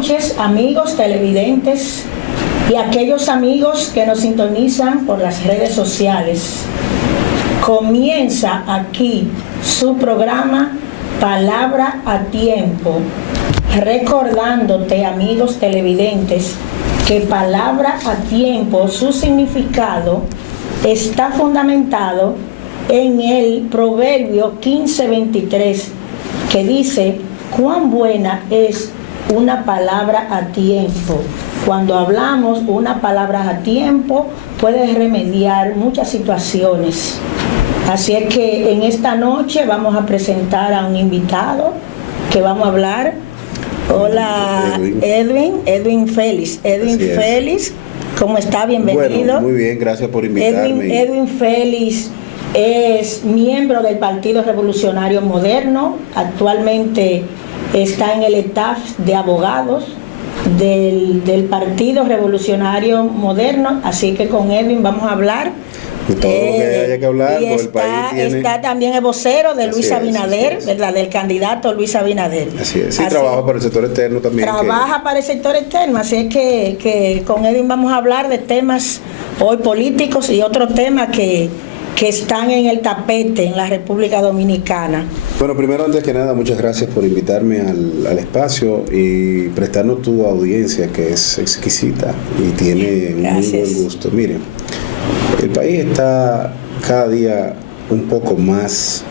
noches, amigos televidentes y aquellos amigos que nos sintonizan por las redes sociales. Comienza aquí su programa Palabra a Tiempo, recordándote, amigos televidentes, que palabra a tiempo, su significado está fundamentado en el Proverbio 15:23, que dice: cuán buena es una palabra a tiempo. Cuando hablamos una palabra a tiempo, puede remediar muchas situaciones. Así es que en esta noche vamos a presentar a un invitado que vamos a hablar. Hola, Edwin Félix. Félix, ¿cómo está? Bienvenido. Bueno, muy bien, gracias por invitarme. Edwin Félix es miembro del Partido Revolucionario Moderno. Actualmente está en el staff de abogados del Partido Revolucionario Moderno. Así que con Edwin vamos a hablar de todo lo que haya que hablar. Y está también el vocero de Luis Abinader, ¿verdad? Del candidato Luis Abinader. Así es. Sí, trabaja para el sector externo también. Trabaja para el sector externo, así es que con Edwin vamos a hablar de temas hoy políticos y otros temas que están en el tapete en la República Dominicana. Bueno, primero, antes que nada, muchas gracias por invitarme al espacio y prestarnos tu audiencia, que es exquisita y tiene muy buen gusto. Miren, el país está cada día un poco más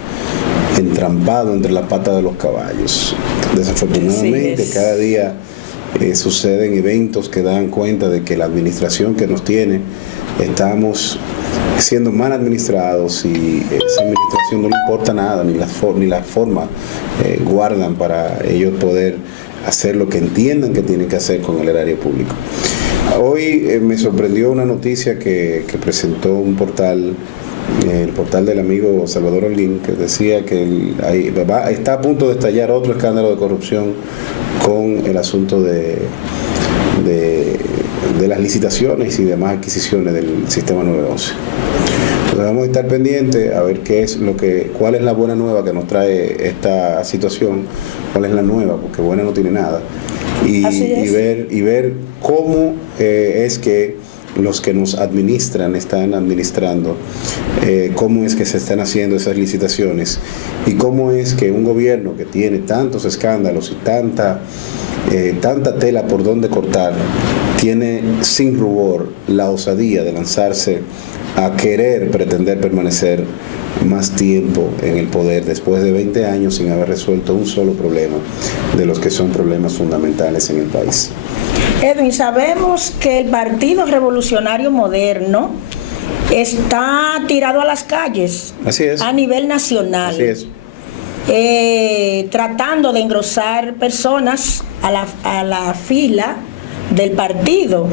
entrampado entre la pata de los caballos. Desafortunadamente, cada día suceden eventos que dan cuenta de que la administración que nos tiene, estamos siendo mal administrados, y esa administración no le importa nada, ni la forma guardan para ellos poder hacer lo que entiendan que tienen que hacer con el erario público. Hoy me sorprendió una noticia que presentó un portal, el portal del amigo Salvador Olguín, que decía que está a punto de estallar otro escándalo de corrupción con el asunto de las licitaciones y demás adquisiciones del sistema 911. Entonces vamos a estar pendientes a ver cuál es la buena nueva que nos trae esta situación, cuál es la nueva, porque buena no tiene nada, y ver cómo es que los que nos administran están administrando, cómo es que se están haciendo esas licitaciones, y cómo es que un gobierno que tiene tantos escándalos y tanta tela por donde cortar, tiene sin rubor la osadía de lanzarse a querer pretender permanecer más tiempo en el poder después de 20 años sin haber resuelto un solo problema de los que son problemas fundamentales en el país. Edwin, sabemos que el Partido Revolucionario Moderno está tirado a las calles. Así es. A nivel nacional. Así es. Tratando de engrosar personas a la fila del partido.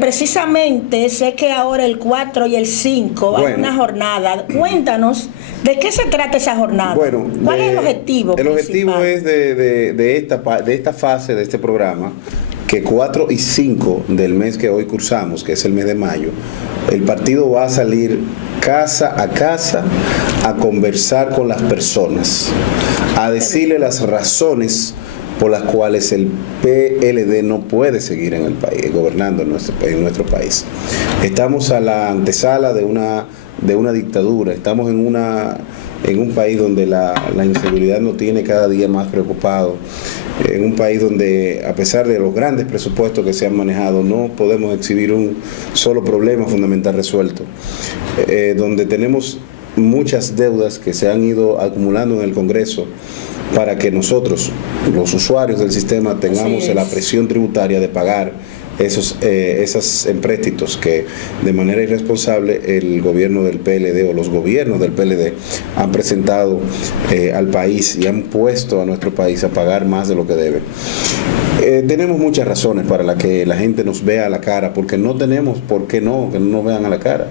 Precisamente sé que ahora el 4 y el 5 hay una jornada. Cuéntanos, ¿de qué se trata esa jornada? Bueno, ¿cuál es el objetivo? El objetivo es de esta fase de este programa, que 4 y 5 del mes que hoy cursamos, que es el mes de mayo, el partido va a salir casa a casa a conversar con las personas, a decirle las razones por las cuales el PLD no puede seguir en el país, gobernando en nuestro país. Estamos a la antesala de una dictadura, estamos en un país donde la inseguridad nos tiene cada día más preocupados, en un país donde, a pesar de los grandes presupuestos que se han manejado, no podemos exhibir un solo problema fundamental resuelto, donde tenemos muchas deudas que se han ido acumulando en el Congreso para que nosotros, los usuarios del sistema, tengamos la presión tributaria de pagar esos empréstitos que de manera irresponsable el gobierno del PLD o los gobiernos del PLD han presentado al país y han puesto a nuestro país a pagar más de lo que debe. Tenemos muchas razones para las que la gente nos vea a la cara, porque no tenemos por qué que no nos vean a la cara.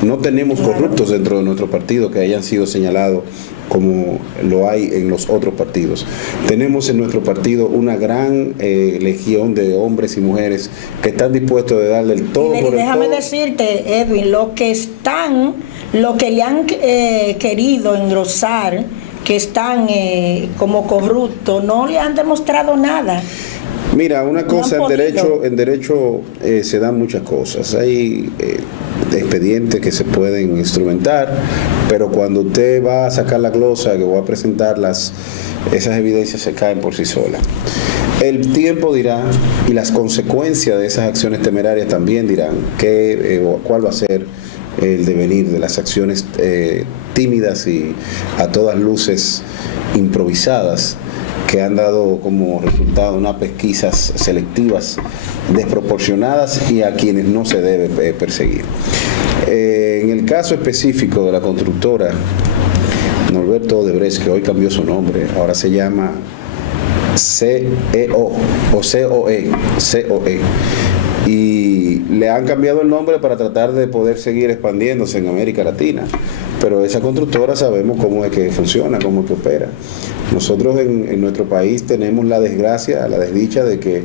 No tenemos corruptos dentro de nuestro partido que hayan sido señalados como lo hay en los otros partidos. Tenemos en nuestro partido una gran legión de hombres y mujeres que están dispuestos a darle el todo por el todo. Déjame decirte, Edwin, lo que le han querido engrosar, que están como corruptos, no le han demostrado nada. Mira, una cosa, No han podido. en derecho se dan muchas cosas. Hay expedientes que se pueden instrumentar, pero cuando usted va a sacar la glosa, que va a presentar esas evidencias se caen por sí solas. El tiempo dirá, y las consecuencias de esas acciones temerarias también dirán cuál va a ser el devenir de las acciones tímidas y a todas luces improvisadas que han dado como resultado unas pesquisas selectivas desproporcionadas y a quienes no se debe perseguir. En el caso específico de la constructora Norberto Odebrecht, que hoy cambió su nombre, ahora se llama CEO o COE, y le han cambiado el nombre para tratar de poder seguir expandiéndose en América Latina. Pero esa constructora sabemos cómo es que funciona, cómo es que opera. Nosotros en nuestro país tenemos la desgracia, la desdicha de que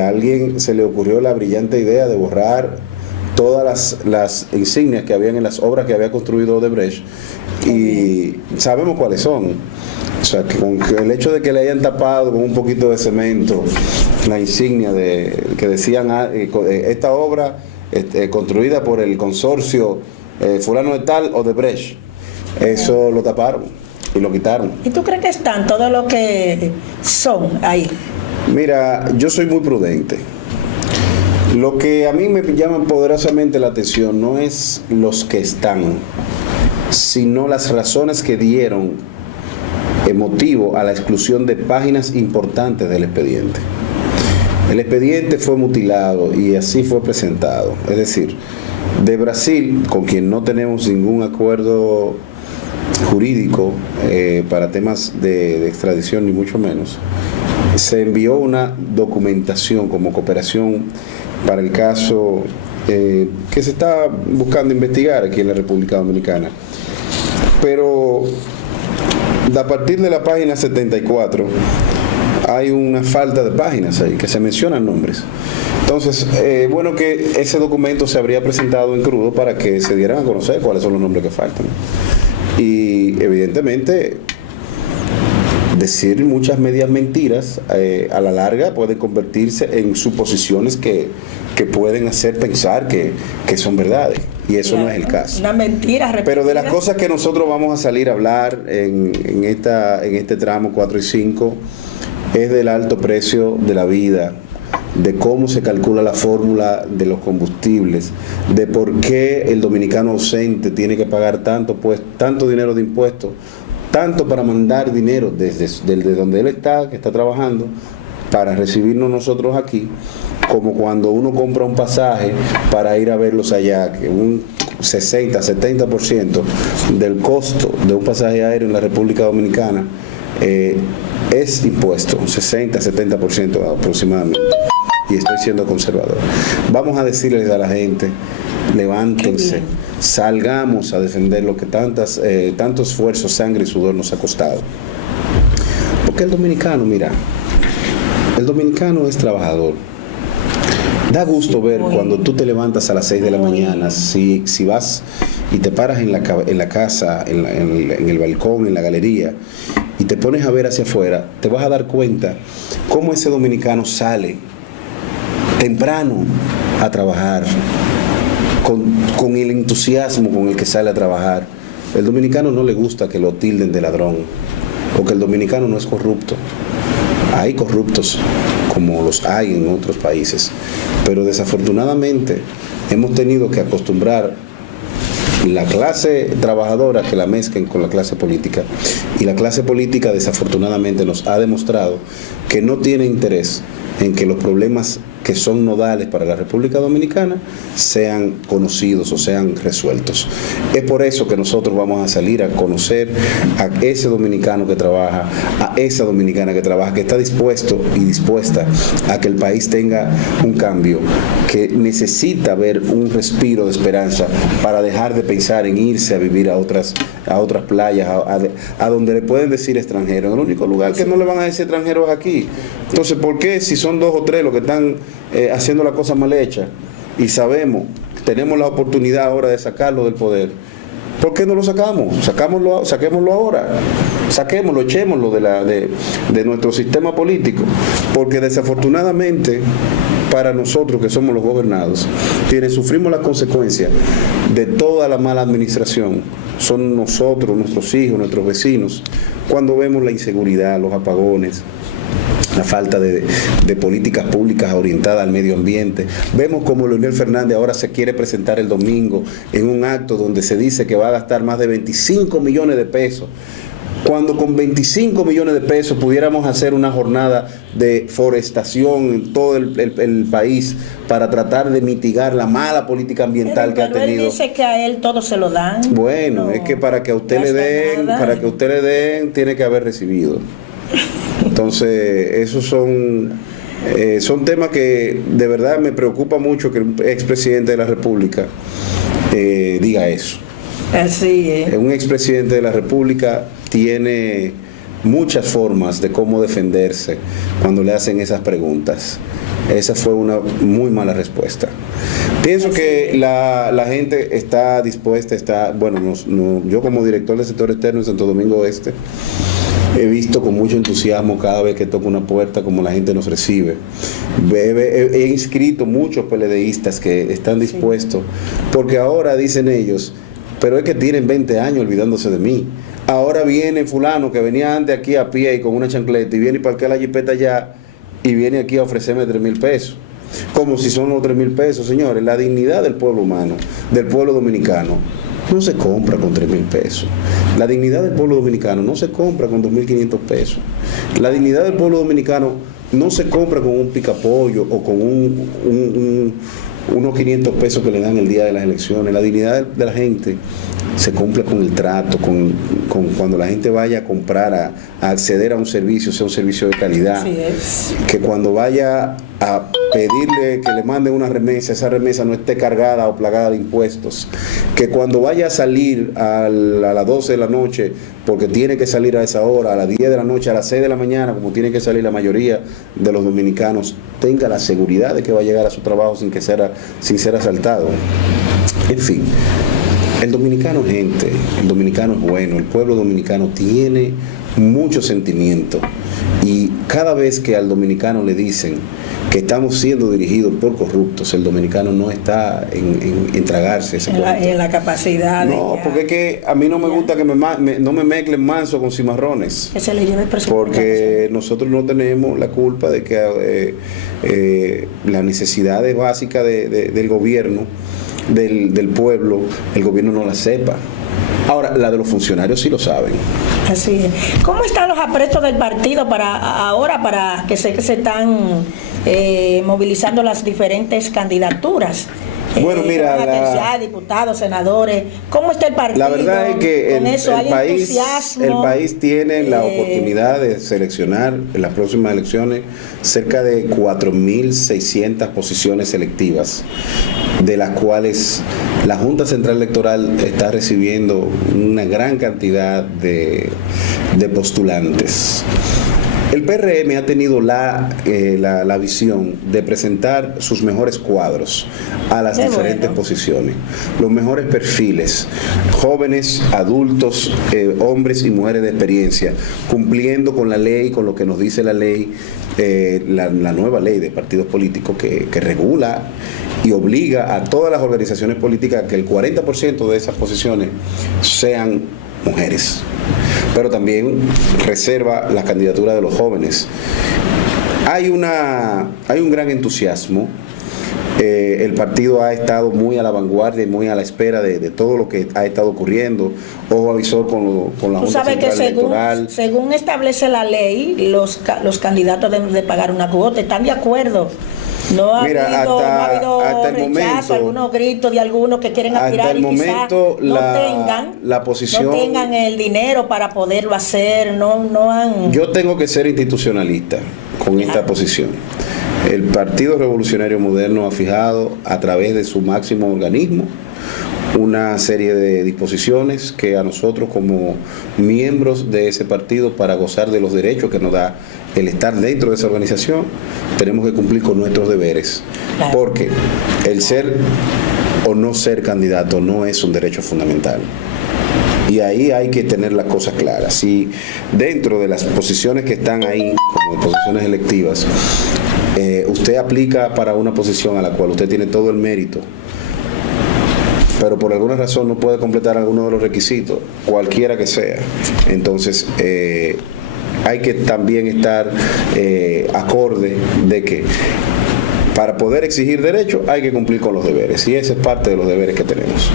a alguien se le ocurrió la brillante idea de borrar todas las insignias que habían en las obras que había construido Odebrecht, y sabemos cuáles son. O sea, que con el hecho de que le hayan tapado con un poquito de cemento la insignia que decían esta obra construida por el consorcio fulano de tal Odebrecht, eso lo taparon y lo quitaron. ¿Y tú crees que están todos los que son ahí? Mira, yo soy muy prudente. Lo que a mí me llama poderosamente la atención no es los que están, sino las razones que dieron motivo a la exclusión de páginas importantes del expediente. El expediente fue mutilado y así fue presentado. Es decir, de Brasil, con quien no tenemos ningún acuerdo jurídico para temas de extradición, ni mucho menos, se envió una documentación como cooperación para el caso que se está buscando investigar aquí en la República Dominicana. Pero a partir de la página 74 hay una falta de páginas ahí, que se mencionan nombres. Entonces, bueno, que ese documento se habría presentado en crudo para que se dieran a conocer cuáles son los nombres que faltan. Y evidentemente, decir muchas medias mentiras a la larga puede convertirse en suposiciones que pueden hacer pensar que son verdades, y eso no es el caso. Una mentira repetida. Pero de las cosas que nosotros vamos a salir a hablar en este tramo 4 y 5 es del alto precio de la vida, de cómo se calcula la fórmula de los combustibles, de por qué el dominicano ausente tiene que pagar tanto dinero de impuestos, tanto para mandar dinero desde donde él está, que está trabajando, para recibirnos nosotros aquí, como cuando uno compra un pasaje para ir a verlos allá, que un 60-70% del costo de un pasaje aéreo en la República Dominicana es impuesto, 60-70% aproximadamente. Y estoy siendo conservador. Vamos a decirles a la gente, levántense, salgamos a defender lo que tanto esfuerzo, sangre y sudor nos ha costado. Porque el dominicano, mira, el dominicano es trabajador. Da gusto ver cuando tú te levantas a las 6 de la mañana, si vas y te paras en la casa, en el balcón, en la galería, y te pones a ver hacia afuera, te vas a dar cuenta cómo ese dominicano sale temprano a trabajar, con el entusiasmo con el que sale a trabajar. El dominicano no le gusta que lo tilden de ladrón, porque el dominicano no es corrupto. Hay corruptos como los hay en otros países, pero desafortunadamente hemos tenido que acostumbrar la clase trabajadora que la mezclen con la clase política, y la clase política desafortunadamente nos ha demostrado que no tiene interés en que los problemas que son nodales para la República Dominicana sean conocidos o sean resueltos. Es por eso que nosotros vamos a salir a conocer a ese dominicano que trabaja, a esa dominicana que trabaja, que está dispuesto y dispuesta a que el país tenga un cambio, que necesita ver un respiro de esperanza para dejar de pensar en irse a vivir a otras playas, a donde le pueden decir extranjeros. El único lugar que no le van a decir extranjeros es aquí. Entonces, ¿por qué si son 2 o 3 los que están haciendo la cosa mal hecha y sabemos, tenemos la oportunidad ahora de sacarlo del poder, ¿por qué no lo sacamos? Saquémoslo ahora. saquémoslo, echémoslo de nuestro sistema político, porque desafortunadamente para nosotros que somos los gobernados, quienes sufrimos las consecuencias de toda la mala administración son nosotros, nuestros hijos, nuestros vecinos, cuando vemos la inseguridad, los apagones, la falta de políticas públicas orientadas al medio ambiente. Vemos como Leonel Fernández ahora se quiere presentar el domingo en un acto donde se dice que va a gastar más de 25 millones de pesos, cuando con 25 millones de pesos pudiéramos hacer una jornada de forestación en todo el país para tratar de mitigar la mala política ambiental que ha tenido. Él dice que a él todo se lo dan. Bueno, no, es que para que a usted le den, tiene que haber recibido. Entonces, esos son temas que de verdad me preocupa mucho que un expresidente de la República diga eso. Así es. Un expresidente de la República tiene muchas formas de cómo defenderse cuando le hacen esas preguntas. Esa fue una muy mala respuesta. Pienso que la gente está dispuesta, yo como director del sector externo en Santo Domingo Oeste, he visto con mucho entusiasmo cada vez que toco una puerta como la gente nos recibe. He inscrito muchos PLDistas que están dispuestos, porque ahora dicen ellos, pero es que tienen 20 años olvidándose de mí. Ahora viene fulano que venía antes aquí a pie y con una chancleta y viene y parquea la jipeta allá y viene aquí a ofrecerme 3,000 pesos. Como si son los 3,000 pesos, señores. La dignidad del pueblo humano, del pueblo dominicano, no se compra con 3,000 pesos. La dignidad del pueblo dominicano no se compra con 2,500 pesos. La dignidad del pueblo dominicano no se compra con un picapollo o con unos 500 pesos que le dan el día de las elecciones. La dignidad de la gente se cumple con el trato, con cuando la gente vaya a comprar, a acceder a un servicio, sea un servicio de calidad. Así es. Que cuando vaya a pedirle que le manden una remesa, esa remesa no esté cargada o plagada de impuestos. Que cuando vaya a salir a las 12 de la noche, porque tiene que salir a esa hora, a las 10 de la noche, a las 6 de la mañana, como tiene que salir la mayoría de los dominicanos, tenga la seguridad de que va a llegar a su trabajo sin ser asaltado. En fin, el dominicano es gente, el dominicano es bueno, el pueblo dominicano tiene mucho sentimiento, y cada vez que al dominicano le dicen que estamos siendo dirigidos por corruptos, el dominicano no está en tragarse ese cuento. En la capacidad. No, porque es que a mí no me gusta que no me mezclen manso con cimarrones. Que se le lleve el presupuesto. Porque nosotros no tenemos la culpa de que las necesidades básicas del gobierno, del pueblo, el gobierno no las sepa. Ahora, la de los funcionarios sí lo saben. Así es. ¿Cómo están los aprestos del partido para que sé que se están movilizando las diferentes candidaturas? Bueno, mira, diputados, senadores, ¿cómo está el partido? La verdad es que el país tiene la oportunidad de seleccionar en las próximas elecciones cerca de 4.600 posiciones selectivas, de las cuales la Junta Central Electoral está recibiendo una gran cantidad de postulantes. El PRM ha tenido la visión de presentar sus mejores cuadros a las diferentes posiciones, los mejores perfiles, jóvenes, adultos, hombres y mujeres de experiencia, cumpliendo con la ley, con lo que nos dice la ley, la nueva ley de partidos políticos que regula y obliga a todas las organizaciones políticas que el 40% de esas posiciones sean mujeres. Pero también reserva la candidatura de los jóvenes. Hay un gran entusiasmo. El partido ha estado muy a la vanguardia y muy a la espera de todo lo que ha estado ocurriendo. Ojo avisor con la Junta Central Electoral. Según establece la ley, los candidatos deben de pagar una cuota. ¿Están de acuerdo? No ha habido rechazo, algunos gritos de algunos que quieren aspirar hasta el momento, no tengan el dinero para poderlo hacer, no han... Yo tengo que ser institucionalista con esta posición. El Partido Revolucionario Moderno ha fijado a través de su máximo organismo una serie de disposiciones que a nosotros como miembros de ese partido, para gozar de los derechos que nos da el estar dentro de esa organización, tenemos que cumplir con nuestros deberes. Claro. Porque el ser o no ser candidato no es un derecho fundamental. Y ahí hay que tener las cosas claras. Si dentro de las posiciones que están ahí, como posiciones electivas, usted aplica para una posición a la cual usted tiene todo el mérito, pero por alguna razón no puede completar alguno de los requisitos, cualquiera que sea, entonces hay que también estar acorde de que para poder exigir derechos hay que cumplir con los deberes, y esa es parte de los deberes que tenemos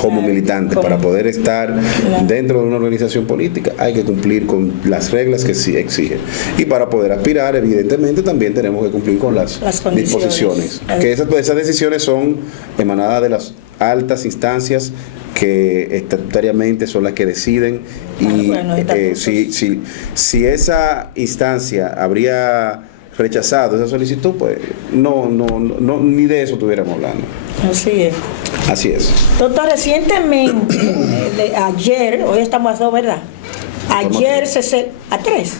como militantes. Para poder estar dentro de una organización política hay que cumplir con las reglas que sí exigen, y para poder aspirar evidentemente también tenemos que cumplir con las disposiciones, que esas decisiones son emanadas de las altas instancias que estatutariamente son las que deciden, y si esa instancia habría rechazado esa solicitud, pues no ni de eso estuviéramos hablando. Así es. Así es. Doctor, recientemente, ayer, hoy estamos a 2, ¿verdad? Ayer a 3.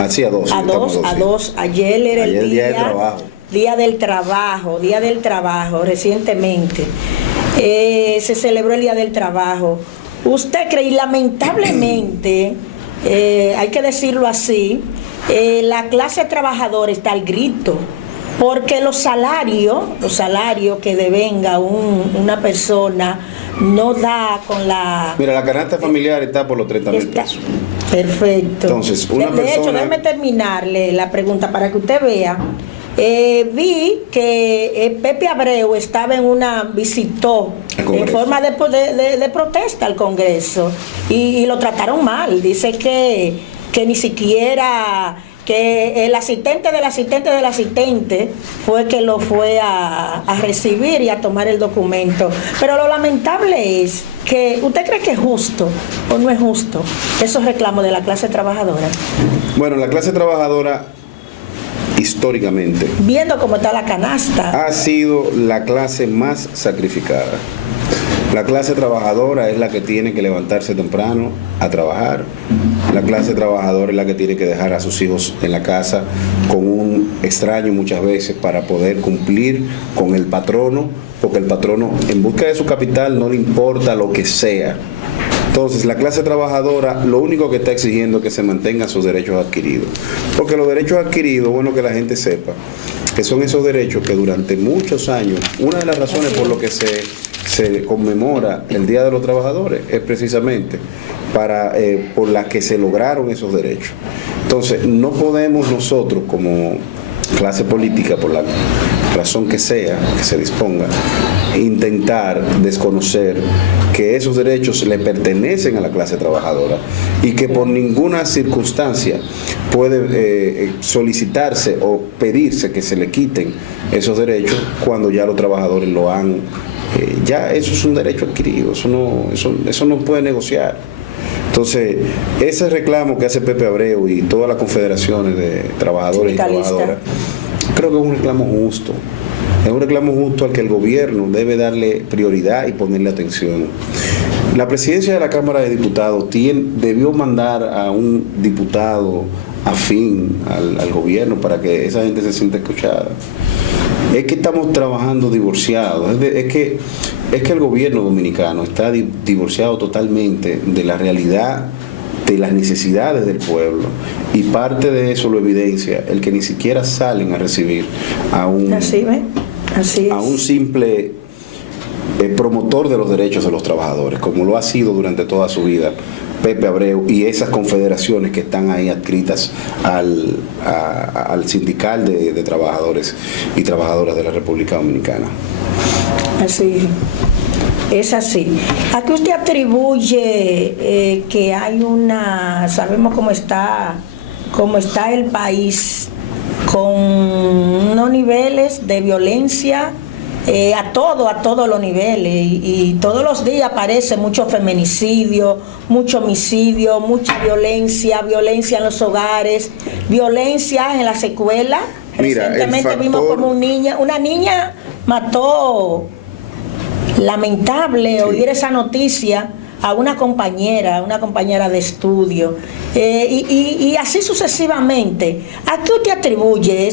Así a 2. A 2. Ayer era el día del trabajo. Día del trabajo, recientemente. Se celebró el Día del Trabajo. ¿Usted cree, y lamentablemente, hay que decirlo así, la clase trabajadora está al grito? Porque los salarios que devenga una persona no da con la... Mira, la canasta familiar está por los 30,000 pesos. Perfecto. Entonces, de hecho, déjeme terminarle la pregunta para que usted vea. Vi que Pepe Abreu visitó en forma de protesta al Congreso, y lo trataron mal. Dice que ni siquiera... que el asistente del asistente fue que lo fue a recibir y a tomar el documento. Pero lo lamentable es que, ¿usted cree que es justo o no es justo esos reclamos de la clase trabajadora? Bueno, la clase trabajadora, históricamente, viendo cómo está la canasta, ha sido la clase más sacrificada. La clase trabajadora es la que tiene que levantarse temprano a trabajar. La clase trabajadora es la que tiene que dejar a sus hijos en la casa con un extraño muchas veces para poder cumplir con el patrono, porque el patrono, en busca de su capital, no le importa lo que sea. Entonces, la clase trabajadora lo único que está exigiendo es que se mantengan sus derechos adquiridos. Porque los derechos adquiridos, bueno que la gente sepa, que son esos derechos que durante muchos años, una de las razones por lo que se conmemora el Día de los Trabajadores es precisamente por las que se lograron esos derechos. Entonces, no podemos nosotros como clase política, por la razón que sea, que se disponga, intentar desconocer que esos derechos le pertenecen a la clase trabajadora y que por ninguna circunstancia puede solicitarse o pedirse que se le quiten esos derechos cuando ya los trabajadores lo han, ya eso es un derecho adquirido, eso no puede negociar. Entonces, ese reclamo que hace Pepe Abreu y todas las confederaciones de trabajadores y trabajadoras, creo que es un reclamo justo. Es un reclamo justo al que el gobierno debe darle prioridad y ponerle atención. La presidencia de la Cámara de Diputados debió mandar a un diputado afín al gobierno para que esa gente se sienta escuchada. Es que estamos trabajando divorciados. Es que el gobierno dominicano está divorciado totalmente de la realidad de las necesidades del pueblo, y parte de eso lo evidencia el que ni siquiera salen a recibir a un simple promotor de los derechos de los trabajadores, como lo ha sido durante toda su vida Pepe Abreu y esas confederaciones que están ahí adscritas al sindical de trabajadores y trabajadoras de la República Dominicana. Así es así. ¿A qué usted atribuye que hay sabemos cómo está el país, con unos niveles de violencia a todos los niveles, y todos los días aparece mucho feminicidio, mucho homicidio, mucha violencia en los hogares, violencia en las escuelas? Recientemente vimos como una niña mató, lamentable oír esa noticia, a una compañera de estudio, y así sucesivamente. ¿A qué usted atribuye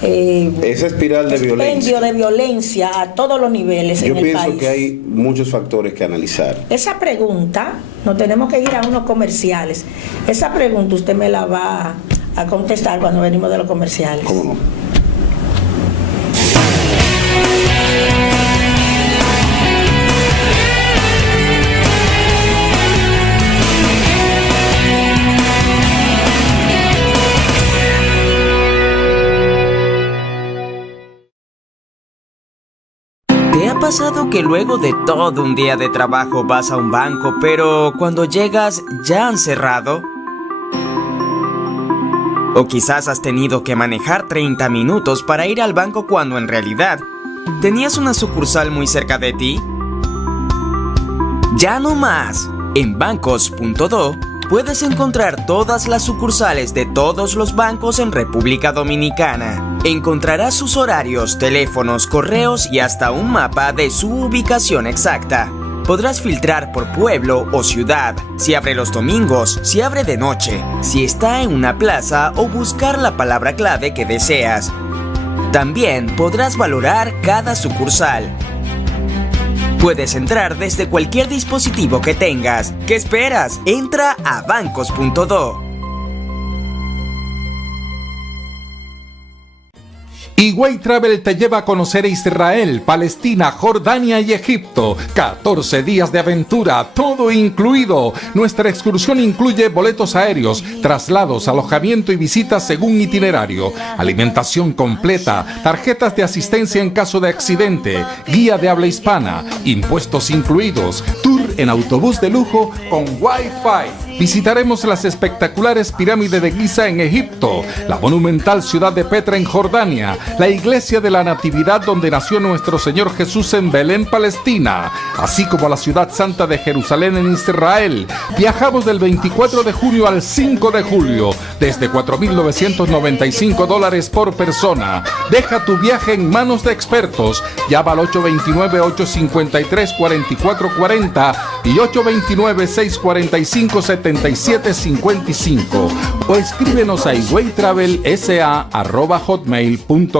esa espiral de violencia. de violencia a todos los niveles en el país. Yo pienso que hay muchos factores que analizar. Esa pregunta, no tenemos que ir a unos comerciales. Esa pregunta usted me la va a contestar cuando venimos de los comerciales. ¿Cómo no? ¿Te ha pasado que luego de todo un día de trabajo vas a un banco, pero cuando llegas ya han cerrado? O quizás has tenido que manejar 30 minutos para ir al banco cuando en realidad tenías una sucursal muy cerca de ti. ¡Ya no más! En bancos.do puedes encontrar todas las sucursales de todos los bancos en República Dominicana. Encontrarás sus horarios, teléfonos, correos y hasta un mapa de su ubicación exacta. Podrás filtrar por pueblo o ciudad, si abre los domingos, si abre de noche, si está en una plaza o buscar la palabra clave que deseas. También podrás valorar cada sucursal. Puedes entrar desde cualquier dispositivo que tengas. ¿Qué esperas? Entra a bancos.do. Higüey Travel te lleva a conocer Israel, Palestina, Jordania y Egipto. 14 días de aventura, todo incluido. Nuestra excursión incluye boletos aéreos, traslados, alojamiento y visitas según itinerario, alimentación completa, tarjetas de asistencia en caso de accidente, guía de habla hispana, impuestos incluidos, tour en autobús de lujo con Wi-Fi. Visitaremos las espectaculares pirámides de Giza en Egipto, la monumental ciudad de Petra en Jordania, la iglesia de la Natividad donde nació nuestro Señor Jesús en Belén, Palestina, así como la ciudad santa de Jerusalén en Israel. Viajamos del 24 de junio al 5 de julio, desde $4,995 por persona. Deja tu viaje en manos de expertos. Llama al 829-853-4440 y 829-645-7755 o escríbenos a higüeytravelsa@hotmail.com.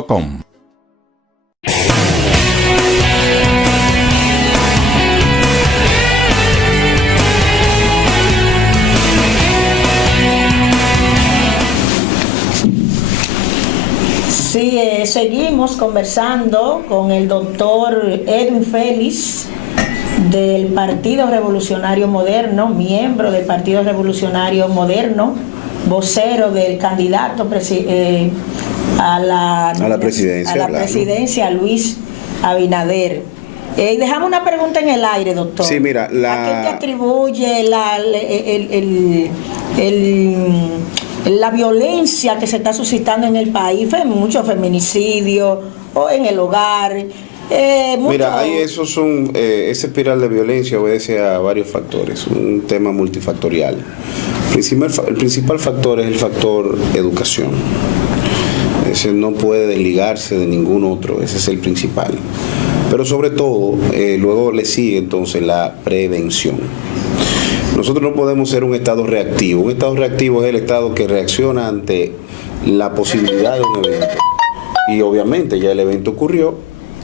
Sí, seguimos conversando con el doctor Edwin Félix del Partido Revolucionario Moderno, miembro del Partido Revolucionario Moderno, vocero del candidato a la presidencia, Luis Abinader. Dejamos una pregunta en el aire, doctor. Sí, mira, ¿A qué te atribuye la violencia que se está suscitando en el país? Mucho feminicidio o en el hogar. Mira, esa espiral de violencia obedece a varios factores, un tema multifactorial. El principal factor es el factor educación. Ese no puede desligarse de ningún otro, ese es el principal. Pero sobre todo, luego le sigue entonces la prevención. Nosotros no podemos ser un estado reactivo. Un estado reactivo es el estado que reacciona ante la posibilidad de un evento. Y obviamente ya el evento ocurrió,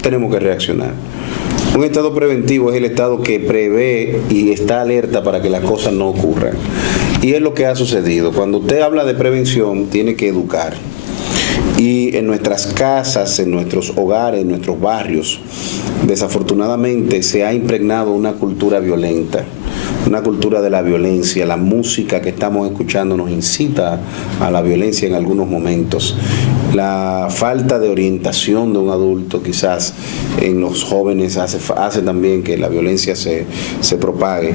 tenemos que reaccionar. Un estado preventivo es el estado que prevé y está alerta para que las cosas no ocurran. Y es lo que ha sucedido. Cuando usted habla de prevención, tiene que educar. Y en nuestras casas, en nuestros hogares, en nuestros barrios, desafortunadamente se ha impregnado una cultura violenta, una cultura de la violencia. La música que estamos escuchando nos incita a la violencia en algunos momentos. La falta de orientación de un adulto quizás en los jóvenes hace también que la violencia se propague.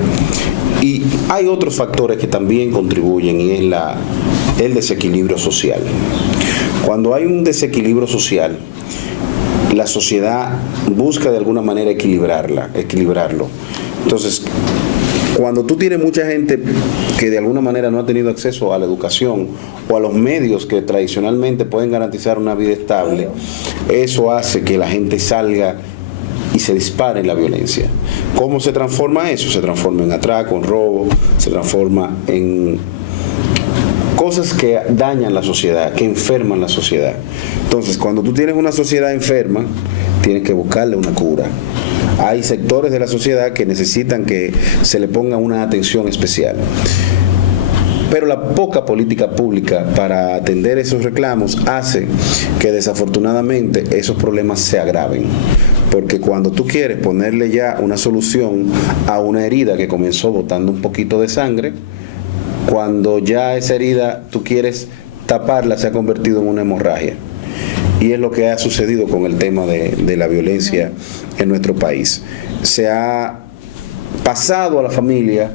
Y hay otros factores que también contribuyen y es el desequilibrio social. Cuando hay un desequilibrio social, la sociedad busca de alguna manera equilibrarlo. Entonces, cuando tú tienes mucha gente que de alguna manera no ha tenido acceso a la educación o a los medios que tradicionalmente pueden garantizar una vida estable, eso hace que la gente salga y se dispare la violencia. ¿Cómo se transforma eso? Se transforma en atraco, en robo, se transforma en cosas que dañan la sociedad, que enferman la sociedad. Entonces, cuando tú tienes una sociedad enferma, tienes que buscarle una cura. Hay sectores de la sociedad que necesitan que se le ponga una atención especial. Pero la poca política pública para atender esos reclamos hace que desafortunadamente esos problemas se agraven. Porque cuando tú quieres ponerle ya una solución a una herida que comenzó botando un poquito de sangre, cuando ya esa herida tú quieres taparla, se ha convertido en una hemorragia. Y es lo que ha sucedido con el tema de la violencia en nuestro país. Se ha pasado a la familia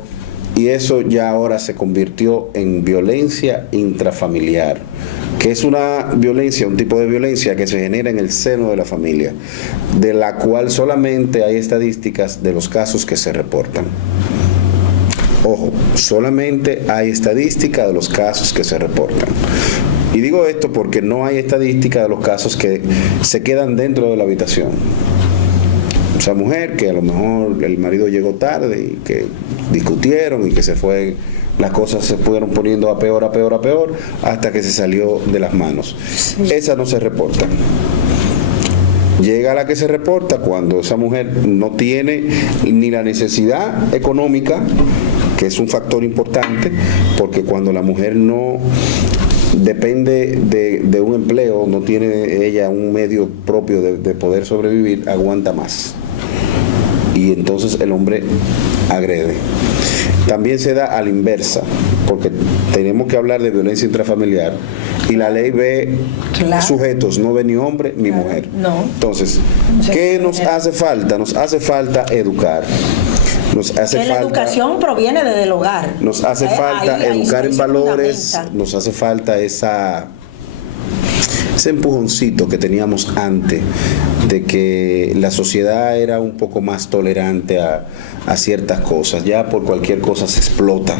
y eso ya ahora se convirtió en violencia intrafamiliar, que es una violencia, un tipo de violencia que se genera en el seno de la familia, de la cual solamente hay estadísticas de los casos que se reportan. Ojo, solamente hay estadística de los casos que se reportan. Y digo esto porque no hay estadística de los casos que se quedan dentro de la habitación. Esa mujer que a lo mejor el marido llegó tarde y que discutieron y que se fue, las cosas se fueron poniendo a peor, hasta que se salió de las manos. Sí. Esa no se reporta. Llega a la que se reporta cuando esa mujer no tiene ni la necesidad económica, que es un factor importante, porque cuando la mujer no depende de un empleo, no tiene ella un medio propio de poder sobrevivir, aguanta más. Y entonces el hombre agrede. También se da a la inversa, porque tenemos que hablar de violencia intrafamiliar y la ley ve sujetos, no ve ni hombre ni mujer. No. Entonces, ¿qué nos hace falta? Nos hace falta educar. Nos hace que la educación proviene desde el hogar. Nos hace falta educar en valores, nos hace falta ese empujoncito que teníamos antes, de que la sociedad era un poco más tolerante a ciertas cosas. Ya por cualquier cosa se explota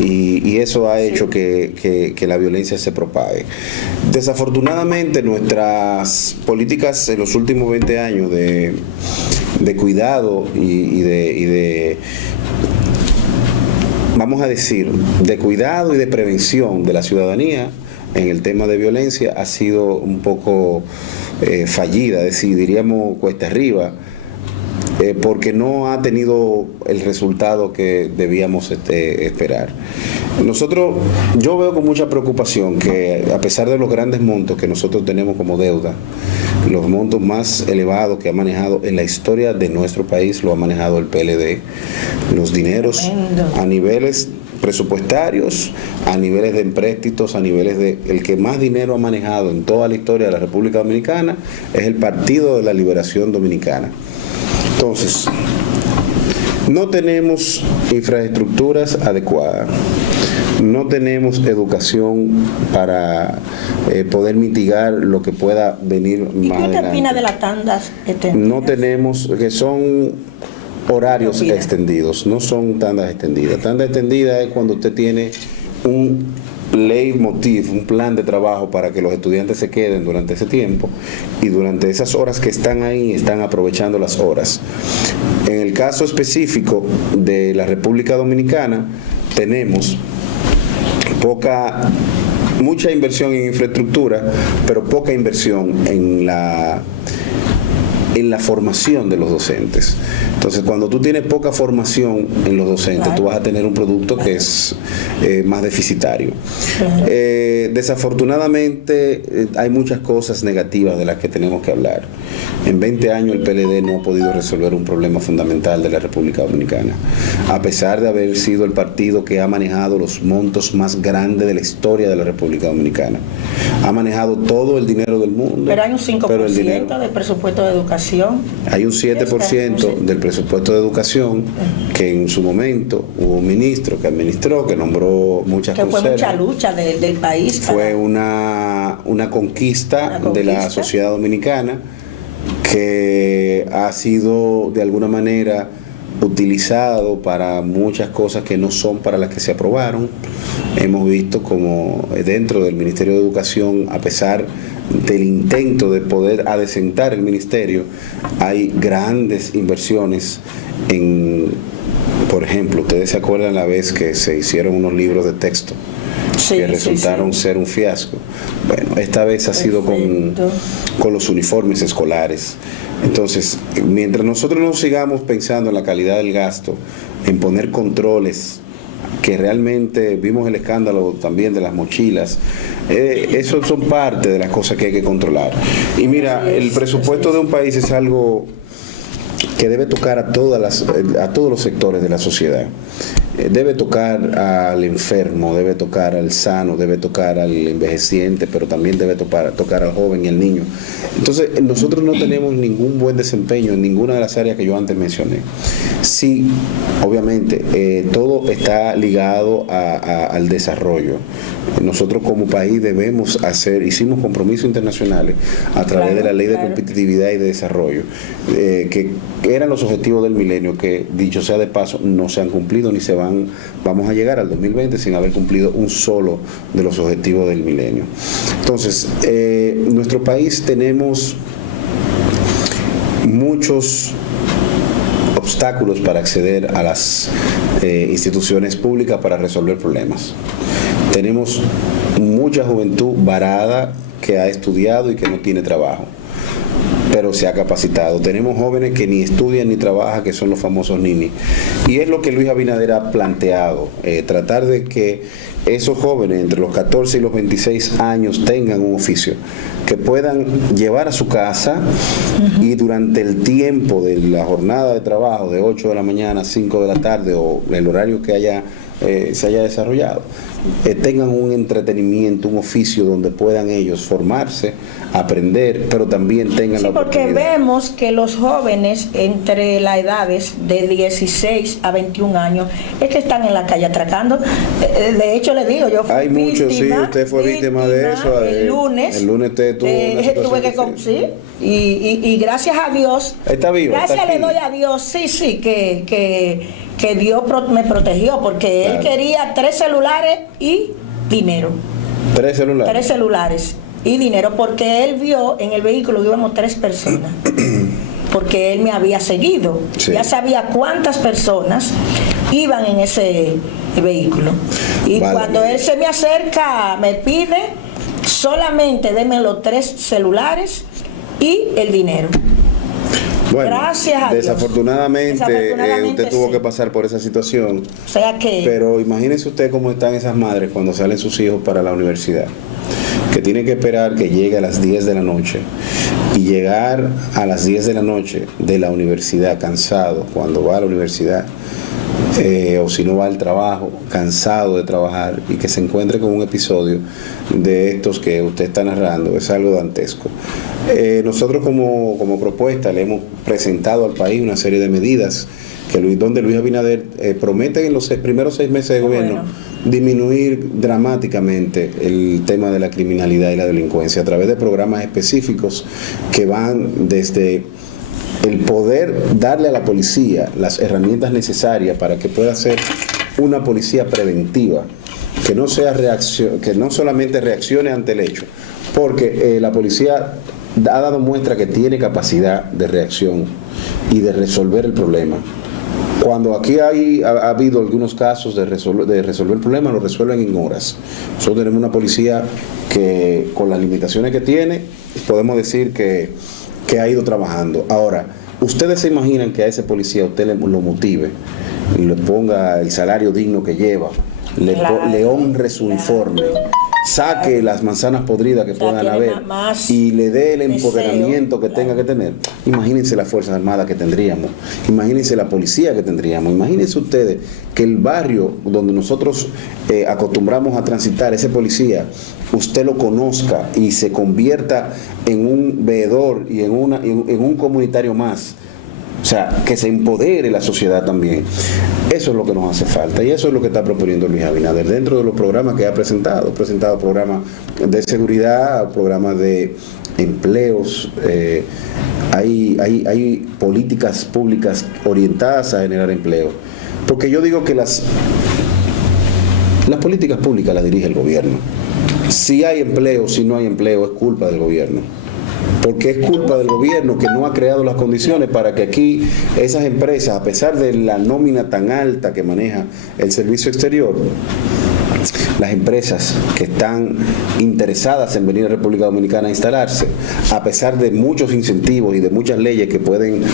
y eso ha hecho que la violencia se propague. Desafortunadamente nuestras políticas en los últimos 20 años de cuidado y de vamos a decir, de cuidado y de prevención de la ciudadanía en el tema de violencia ha sido un poco fallida, es decir, diríamos cuesta arriba, porque no ha tenido el resultado que debíamos esperar. Yo veo con mucha preocupación que a pesar de los grandes montos que nosotros tenemos como deuda, los montos más elevados que ha manejado en la historia de nuestro país lo ha manejado el PLD, los dineros a niveles presupuestarios, a niveles de empréstitos, a niveles el que más dinero ha manejado en toda la historia de la República Dominicana es el Partido de la Liberación Dominicana. Entonces, no tenemos infraestructuras adecuadas, no tenemos educación para poder mitigar lo que pueda venir más adelante. ¿Y qué opina de las tandas extendidas? No tenemos, que son horarios extendidos, no son tandas extendidas. Tanda extendida es cuando usted tiene un leitmotiv, un plan de trabajo para que los estudiantes se queden durante ese tiempo y durante esas horas que están ahí están aprovechando las horas. En el caso específico de la República Dominicana tenemos mucha inversión en infraestructura, pero poca inversión en la formación de los docentes. Entonces, cuando tú tienes poca formación en los docentes, tú vas a tener un producto que es más deficitario. Desafortunadamente, hay muchas cosas negativas de las que tenemos que hablar. En 20 años el PLD no ha podido resolver un problema fundamental de la República Dominicana, a pesar de haber sido el partido que ha manejado los montos más grandes de la historia de la República Dominicana. Ha manejado todo el dinero del mundo. Pero hay un 5% del presupuesto de educación. Hay un 7% del presupuesto de educación que en su momento hubo un ministro que administró, que nombró muchas cosas. Que fue mucha lucha del país. Fue una conquista de la sociedad dominicana que ha sido de alguna manera utilizado para muchas cosas que no son para las que se aprobaron. Hemos visto como dentro del Ministerio de Educación, a pesar del intento de poder adecentar el ministerio, hay grandes inversiones en, por ejemplo, ustedes se acuerdan la vez que se hicieron unos libros de texto Sí, que resultaron ser un fiasco. Bueno, esta vez ha sido con los uniformes escolares. Entonces, mientras nosotros no sigamos pensando en la calidad del gasto, en poner controles, que realmente vimos el escándalo también de las mochilas, eso son parte de las cosas que hay que controlar. Y mira, el presupuesto de un país es algo que debe tocar a todos los sectores de la sociedad. Debe tocar al enfermo, debe tocar al sano, debe tocar al envejeciente, pero también debe tocar al joven y al niño. Entonces, nosotros no tenemos ningún buen desempeño en ninguna de las áreas que yo antes mencioné. Sí, obviamente, todo está ligado al desarrollo. Nosotros como país debemos hicimos compromisos internacionales a través de la Ley de Competitividad y de Desarrollo, que eran los objetivos del milenio, que dicho sea de paso, no se han cumplido ni vamos a llegar al 2020 sin haber cumplido un solo de los objetivos del milenio. Entonces, en nuestro país tenemos muchos obstáculos para acceder a las instituciones públicas para resolver problemas. Tenemos mucha juventud varada que ha estudiado y que no tiene trabajo, pero se ha capacitado. Tenemos jóvenes que ni estudian ni trabajan, que son los famosos ninis. Y es lo que Luis Abinader ha planteado, tratar de que esos jóvenes entre los 14 y los 26 años tengan un oficio, que puedan llevar a su casa y durante el tiempo de la jornada de trabajo, de 8 de la mañana a 5 de la tarde o el horario que se haya desarrollado, tengan un entretenimiento, un oficio donde puedan ellos formarse, aprender, pero también tengan la oportunidad. Porque vemos que los jóvenes entre las edades de 16 a 21 años es que están en la calle atracando. De hecho, le digo, yo fui hay muchos, víctima, sí, usted fue víctima de eso. El lunes usted tuvo una situación sí, y gracias a Dios, está vivo, gracias le doy a Dios, sí, que Dios me protegió, porque él quería 3 celulares y dinero. 3 celulares. 3 celulares y dinero, porque él vio en el vehículo que íbamos 3 personas. Porque él me había seguido. Sí. Ya sabía cuántas personas iban en ese vehículo. Y cuando él se me acerca, me pide solamente denme los 3 celulares y el dinero. Bueno, gracias a desafortunadamente usted tuvo que pasar por esa situación. O sea que... Pero imagínese usted cómo están esas madres cuando salen sus hijos para la universidad, que tienen que esperar que llegue a las 10 de la noche y llegar a las 10 de la noche de la universidad cansado cuando va a la universidad, o si no va al trabajo, cansado de trabajar, y que se encuentre con un episodio de estos que usted está narrando, es algo dantesco. Nosotros como propuesta le hemos presentado al país una serie de medidas donde Luis Abinader promete en los primeros 6 meses de gobierno disminuir dramáticamente el tema de la criminalidad y la delincuencia a través de programas específicos que van desde el poder darle a la policía las herramientas necesarias para que pueda ser una policía preventiva, que no solamente reaccione ante el hecho, porque la policía ha dado muestra que tiene capacidad de reacción y de resolver el problema. Cuando aquí ha habido algunos casos de resolver el problema, lo resuelven en horas. Nosotros tenemos una policía que, con las limitaciones que tiene, podemos decir que ha ido trabajando. Ahora, ustedes se imaginan que a ese policía usted lo motive y le ponga el salario digno que lleva, le honre su uniforme, saque las manzanas podridas que puedan haber y le dé el empoderamiento que tenga que tener. Imagínense las Fuerzas Armadas que tendríamos, imagínense la policía que tendríamos, imagínense ustedes que el barrio donde nosotros acostumbramos a transitar, ese policía, usted lo conozca y se convierta en un veedor y en un comunitario más. O sea, que se empodere la sociedad también. Eso es lo que nos hace falta y eso es lo que está proponiendo Luis Abinader dentro de los programas que ha presentado. Ha presentado programas de seguridad, programas de empleos. Hay políticas públicas orientadas a generar empleo. Porque yo digo que las políticas públicas las dirige el gobierno. Si hay empleo, si no hay empleo, es culpa del gobierno. Porque es culpa del gobierno que no ha creado las condiciones para que aquí esas empresas, a pesar de la nómina tan alta que maneja el servicio exterior, las empresas que están interesadas en venir a República Dominicana a instalarse, a pesar de muchos incentivos y de muchas leyes que pueden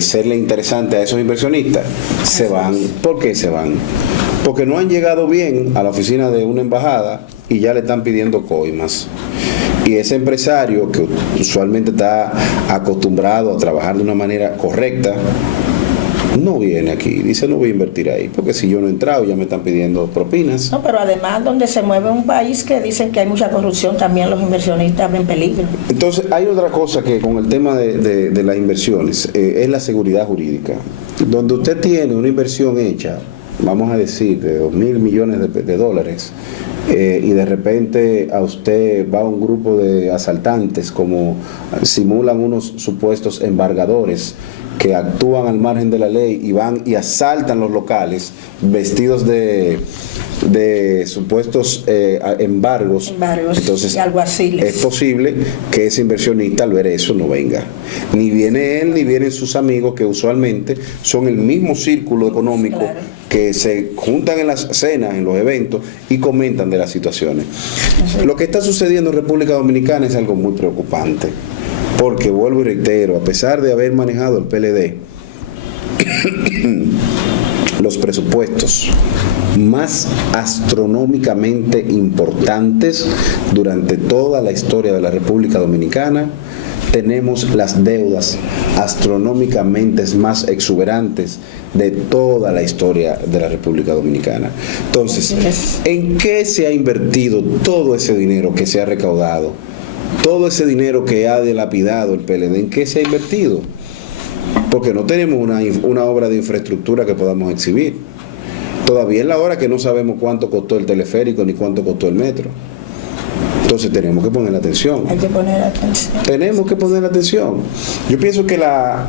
serle interesantes a esos inversionistas, se van. ¿Por qué se van? Porque no han llegado bien a la oficina de una embajada y ya le están pidiendo coimas. Y ese empresario que usualmente está acostumbrado a trabajar de una manera correcta, no viene aquí, dice no voy a invertir ahí, porque si yo no he entrado ya me están pidiendo propinas. No, pero además donde se mueve un país que dicen que hay mucha corrupción, también los inversionistas ven peligro. Entonces hay otra cosa que con el tema de las inversiones, es la seguridad jurídica. Donde usted tiene una inversión hecha, vamos a decir, de 2.000 millones de dólares, y de repente a usted va un grupo de asaltantes, como simulan unos supuestos embargadores que actúan al margen de la ley y van y asaltan los locales vestidos de supuestos embargos. Entonces, y alguaciles. Es posible que ese inversionista al ver eso no venga. Ni viene él, ni vienen sus amigos, que usualmente son el mismo círculo económico, claro, que se juntan en las cenas, en los eventos, y comentan de las situaciones. Sí. Lo que está sucediendo en República Dominicana es algo muy preocupante, porque vuelvo y reitero, a pesar de haber manejado el PLD los presupuestos más astronómicamente importantes durante toda la historia de la República Dominicana, tenemos las deudas astronómicamente más exuberantes de toda la historia de la República Dominicana. Entonces, ¿en qué se ha invertido todo ese dinero que se ha recaudado? Todo ese dinero que ha dilapidado el PLD, ¿en qué se ha invertido? Porque no tenemos una obra de infraestructura que podamos exhibir. Todavía es la hora que no sabemos cuánto costó el teleférico ni cuánto costó el metro. Entonces tenemos que poner atención. Hay que poner atención. Tenemos que poner atención. Yo pienso que la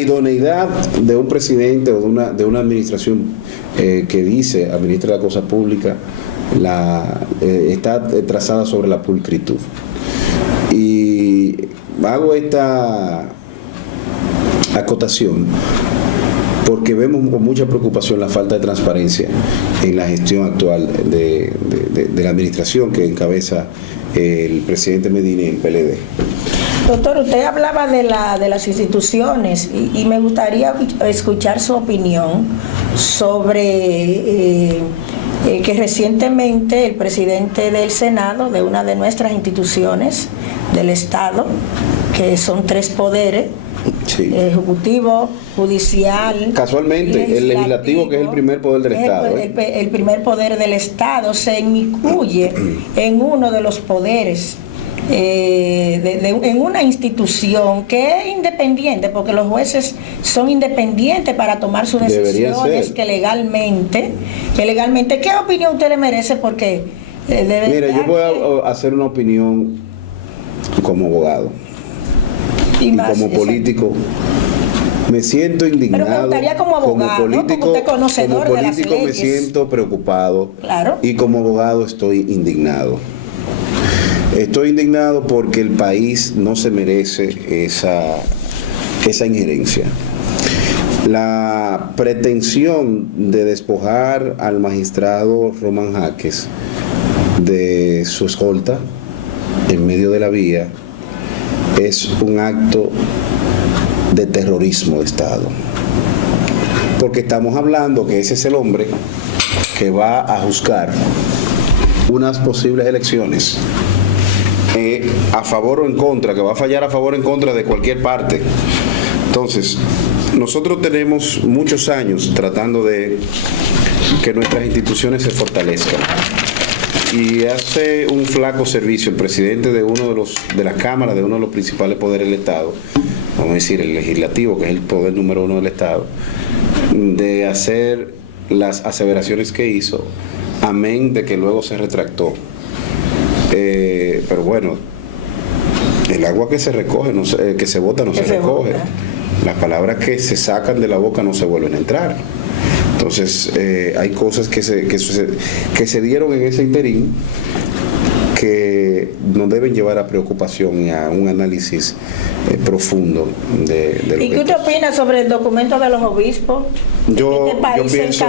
idoneidad de un presidente o de una administración que dice administra la cosa pública está trazada sobre la pulcritud. Y hago esta acotación porque vemos con mucha preocupación la falta de transparencia en la gestión actual de la administración que encabeza el presidente Medina y el PLD. Doctor, usted hablaba de las instituciones y me gustaría escuchar su opinión sobre que recientemente el presidente del Senado, de una de nuestras instituciones del Estado, que son 3 poderes, sí, ejecutivo, judicial, casualmente el legislativo, que es el primer poder del Estado, el primer poder del Estado, se inmiscuye en uno de los poderes en una institución que es independiente, porque los jueces son independientes para tomar sus decisiones, que legalmente, ¿qué opinión usted le merece? Porque mira, yo voy a hacer una opinión como abogado y como político. Me siento indignado. Pero me gustaría como abogado, como político, ¿no? Porque usted conocedor como político de las leyes. Me siento preocupado, claro, y como abogado estoy indignado. Estoy indignado porque el país no se merece esa injerencia. La pretensión de despojar al magistrado Román Jaques de su escolta en medio de la vía es un acto de terrorismo de Estado. Porque estamos hablando que ese es el hombre que va a juzgar unas posibles elecciones a favor o en contra, que va a fallar a favor o en contra de cualquier parte. Entonces, nosotros tenemos muchos años tratando de que nuestras instituciones se fortalezcan. Y hace un flaco servicio el presidente de de las cámaras de uno de los principales poderes del Estado, vamos a decir el legislativo, que es el poder número 1 del Estado, de hacer las aseveraciones que hizo, amén de que luego se retractó. Pero bueno, el agua que se recoge, que se bota no se recoge. Las palabras que se sacan de la boca no se vuelven a entrar. Entonces, hay cosas que se dieron en ese interín que nos deben llevar a preocupación y a un análisis profundo de lo ¿Y qué usted opina sobre el documento de los obispos? Yo este país pienso,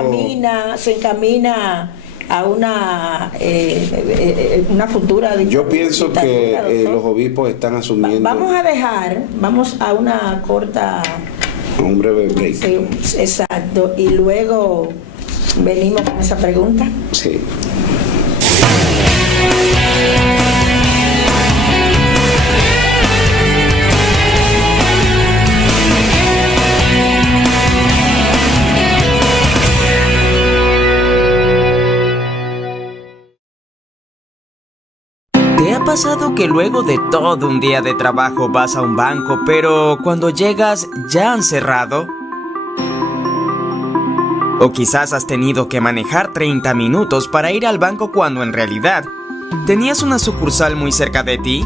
se encamina a una futura. Yo pienso que los obispos están asumiendo. Vamos a una corta. Un breve break. Sí, exacto. Y luego venimos con esa pregunta. Sí. ¿Te ha pasado que luego de todo un día de trabajo vas a un banco, pero cuando llegas ya han cerrado? O quizás has tenido que manejar 30 minutos para ir al banco cuando en realidad tenías una sucursal muy cerca de ti.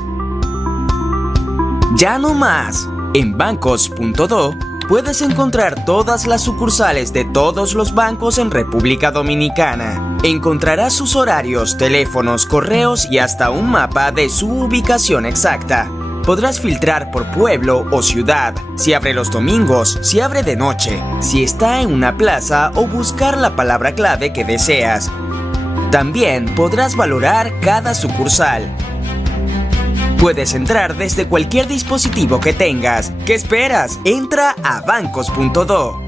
Ya no más. En bancos.do puedes encontrar todas las sucursales de todos los bancos en República Dominicana. Encontrarás sus horarios, teléfonos, correos y hasta un mapa de su ubicación exacta. Podrás filtrar por pueblo o ciudad, si abre los domingos, si abre de noche, si está en una plaza o buscar la palabra clave que deseas. También podrás valorar cada sucursal. Puedes entrar desde cualquier dispositivo que tengas. ¿Qué esperas? Entra a bancos.do.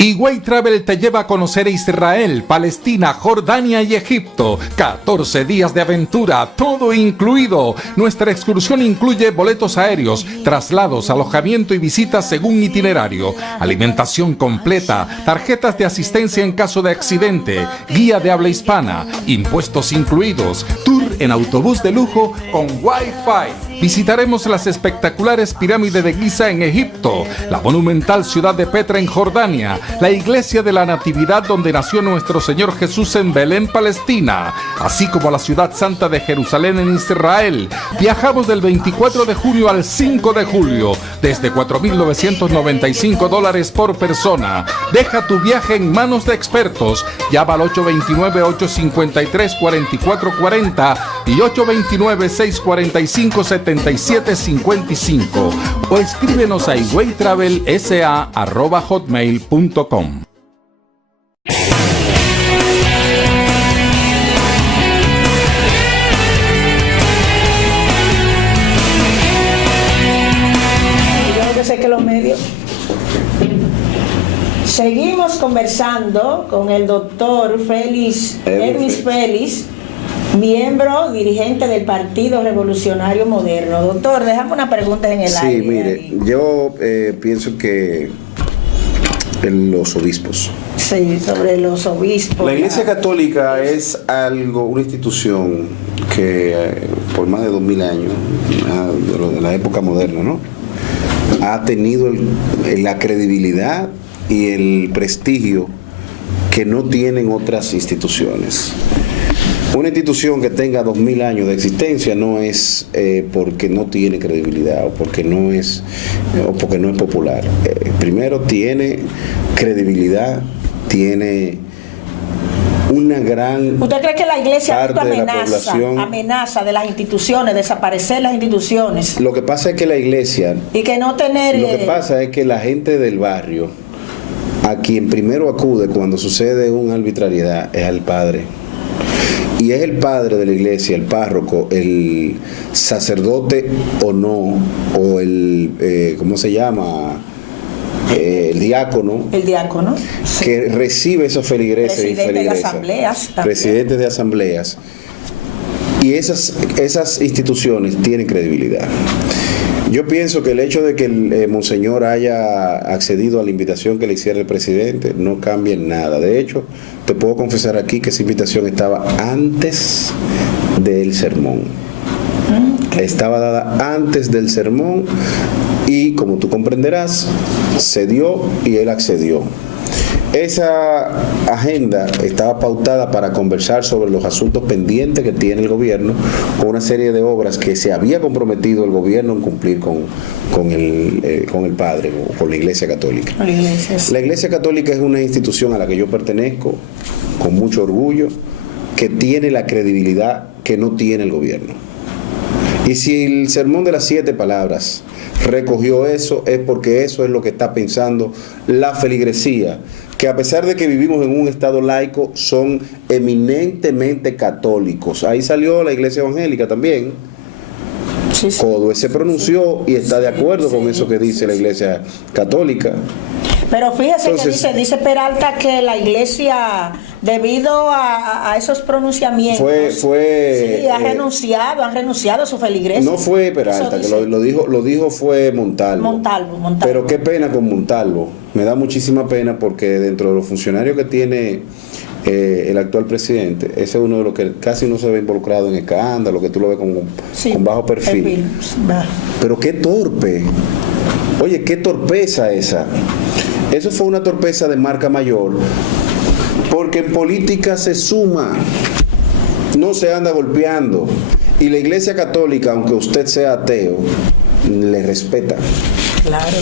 Higüey Travel te lleva a conocer Israel, Palestina, Jordania y Egipto. 14 días de aventura, todo incluido. Nuestra excursión incluye boletos aéreos, traslados, alojamiento y visitas según itinerario, alimentación completa, tarjetas de asistencia en caso de accidente, guía de habla hispana, impuestos incluidos, tour en autobús de lujo con Wi-Fi. Visitaremos las espectaculares pirámides de Giza en Egipto, la monumental ciudad de Petra en Jordania, la iglesia de la Natividad donde nació nuestro Señor Jesús en Belén, Palestina, así como la ciudad santa de Jerusalén en Israel. Viajamos del 24 de junio al 5 de julio, desde $4,995 por persona. Deja tu viaje en manos de expertos. Llama al 829-853-4440 y 829-645-7755 o escríbenos a higüeytravelsa@hotmail.com. Yo que sé que los medios. Seguimos conversando con el doctor Hermis Félix, miembro dirigente del Partido Revolucionario Moderno. Doctor, déjame una pregunta en el aire. Sí, mire, yo pienso que los obispos. Sí, sobre los obispos. La Iglesia Católica es una institución que por más de 2000 años, de la época moderna, ¿no?, ha tenido la credibilidad y el prestigio que no tienen otras instituciones. Una institución que tenga 2000 años de existencia no es porque no tiene credibilidad o porque no es popular. Primero, tiene credibilidad, tiene una gran. ¿Usted cree que la iglesia parte de la población amenaza de las instituciones, desaparecer las instituciones? Lo que pasa es que la iglesia. Y que no tener. Lo que pasa es que la gente del barrio, a quien primero acude cuando sucede una arbitrariedad, es al padre. Y es el padre de la iglesia, el párroco, el sacerdote o no, o el, ¿cómo se llama?, el diácono. El diácono, sí, que recibe esos feligreses y feligresas, presidentes de asambleas. Y esas instituciones tienen credibilidad. Yo pienso que el hecho de que el monseñor haya accedido a la invitación que le hiciera el presidente no cambia en nada. De hecho, te puedo confesar aquí que esa invitación estaba antes del sermón. Estaba dada antes del sermón y, como tú comprenderás, se dio y él accedió. Esa agenda estaba pautada para conversar sobre los asuntos pendientes que tiene el gobierno, con una serie de obras que se había comprometido el gobierno en cumplir con el padre o con la Iglesia Católica. La Iglesia Católica es una institución a la que yo pertenezco con mucho orgullo, que tiene la credibilidad que no tiene el gobierno. Y si el sermón de las 7 palabras recogió eso, es porque eso es lo que está pensando la feligresía, que a pesar de que vivimos en un estado laico, son eminentemente católicos. Ahí salió la iglesia evangélica también. Sí, sí. Codue se pronunció y está de acuerdo con eso que dice la iglesia católica. Pero fíjese Entonces, que dice Peralta que la iglesia, debido a esos pronunciamientos, han renunciado a su feligresía. No fue Peralta, que lo dijo fue Montalvo. Montalvo. Pero qué pena con Montalvo. Me da muchísima pena porque dentro de los funcionarios que tiene el actual presidente, ese es uno de los que casi no se ve involucrado en escándalo, que tú lo ves con bajo perfil. Pero qué torpe. Oye, qué torpeza esa. Eso fue una torpeza de marca mayor, porque en política se suma, no se anda golpeando. Y la Iglesia Católica, aunque usted sea ateo, le respeta. Claro.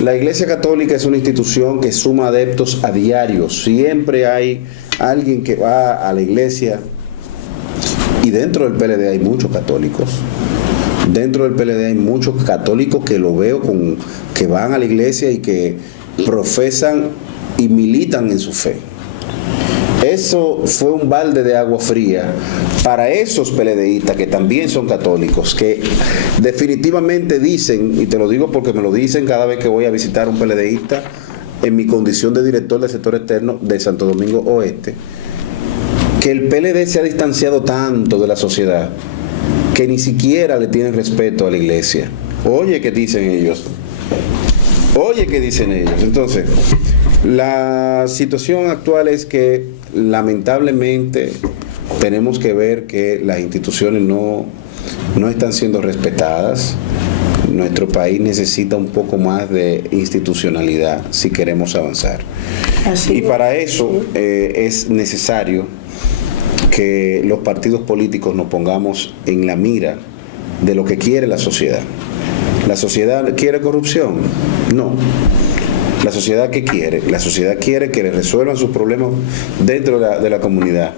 La Iglesia Católica es una institución que suma adeptos a diario. Siempre hay alguien que va a la iglesia, y dentro del PLD hay muchos católicos. Dentro del PLD hay muchos católicos que lo veo que van a la iglesia y que profesan y militan en su fe. Eso fue un balde de agua fría para esos PLDistas que también son católicos, que definitivamente dicen, y te lo digo porque me lo dicen cada vez que voy a visitar un PLDista en mi condición de director del sector externo de Santo Domingo Oeste, que el PLD se ha distanciado tanto de la sociedad que ni siquiera le tienen respeto a la iglesia. Oye, ¿qué dicen ellos? Entonces, la situación actual es que lamentablemente tenemos que ver que las instituciones no están siendo respetadas. Nuestro país necesita un poco más de institucionalidad si queremos avanzar. Y para eso es necesario que los partidos políticos nos pongamos en la mira de lo que quiere la sociedad. ¿La sociedad quiere corrupción? No. ¿La sociedad qué quiere? La sociedad quiere que le resuelvan sus problemas dentro de la comunidad.